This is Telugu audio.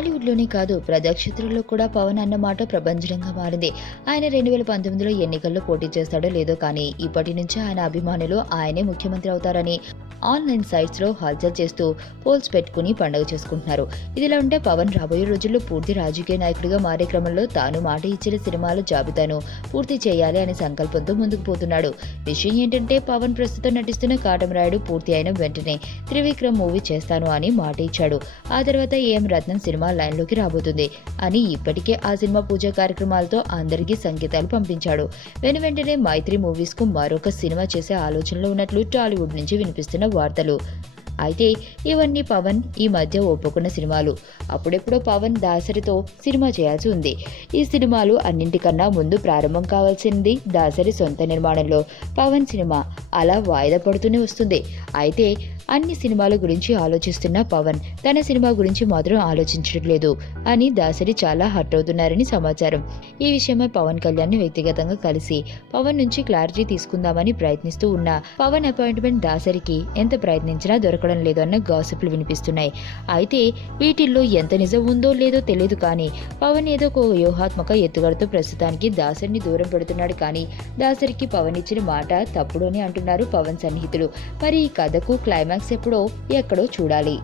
టాలీవుడ్లోనే కాదు ప్రజాక్షేత్రంలో కూడా పవన్ అన్న మాట ప్రభంజనంగా మారింది. ఆయన 2019లో ఎన్నికల్లో పోటీ చేస్తాడో లేదో కానీ ఇప్పటి నుంచి ఆయన అభిమానులు ఆయనే ముఖ్యమంత్రి అవుతారని ఆన్లైన్ సైట్స్ లో హల్చల్ చేస్తూ పోల్స్ పెట్టుకుని పండుగ చేసుకుంటున్నారు. ఇదిలా ఉంటే పవన్ రాబోయే రోజుల్లో పూర్తి రాజకీయ నాయకుడిగా మారే క్రమంలో తాను మాట ఇచ్చిన సినిమాల జాబితాను పూర్తి చేయాలి అనే సంకల్పంతో ముందుకు పోతున్నాడు. విషయం ఏంటంటే పవన్ ప్రస్తుతం నటిస్తున్న కాటమరాయుడు పూర్తి అయిన వెంటనే త్రివిక్రమ్ మూవీ చేస్తాను అని మాట ఇచ్చాడు. ఆ తర్వాత ఏఎం రత్నం సినిమా లైన్లోకి రాబోతుంది అని ఇప్పటికే ఆ సినిమా పూజా కార్యక్రమాలతో అందరికీ సంకేతాలు పంపించాడు. వెంటనే మైత్రి మూవీస్ కు మరొక సినిమా చేసే ఆలోచనలో ఉన్నట్లు టాలీవుడ్ నుంచి వినిపిస్తున్న వార్తలు. అయితే ఇవన్నీ పవన్ ఈ మధ్య ఒప్పుకున్న సినిమాలు. అప్పుడెప్పుడో పవన్ దాసరితో సినిమా చేయాల్సి ఉంది. ఈ సినిమాలు అన్నింటికన్నా ముందు ప్రారంభం కావాల్సింది దాసరి సొంత నిర్మాణంలో పవన్ సినిమా. అలా వాయిదా పడుతూనే వస్తుంది. అయితే అన్ని సినిమాల గురించి ఆలోచిస్తున్న పవన్ తన సినిమా గురించి మాత్రం ఆలోచించడం లేదు అని దాసరి చాలా హర్ట్ అవుతున్నారని సమాచారం. ఈ విషయమై పవన్ కళ్యాణ్ ని వ్యక్తిగతంగా కలిసి పవన్ నుంచి క్లారిటీ తీసుకుందామని ప్రయత్నిస్తూ ఉన్న పవన్ అపాయింట్మెంట్ దాసరికి ఎంత ప్రయత్నించినా దొరకడం లేదు అన్న గాసిప్లు వినిపిస్తున్నాయి. అయితే వీటిల్లో ఎంత నిజం ఉందో లేదో తెలియదు కానీ పవన్ ఏదో ఒక వ్యూహాత్మక ఎత్తుగడతో ప్రస్తుతానికి దాసరిని దూరం పెడుతున్నాడు. కానీ దాసరికి పవన్ ఇచ్చిన మాట తప్పుడు అని అంటున్నారు పవన్ సన్నిహితులు. మరి ఈ కథకు క్లైమాక్స్ ఎప్పుడో ఎక్కడో చూడాలి.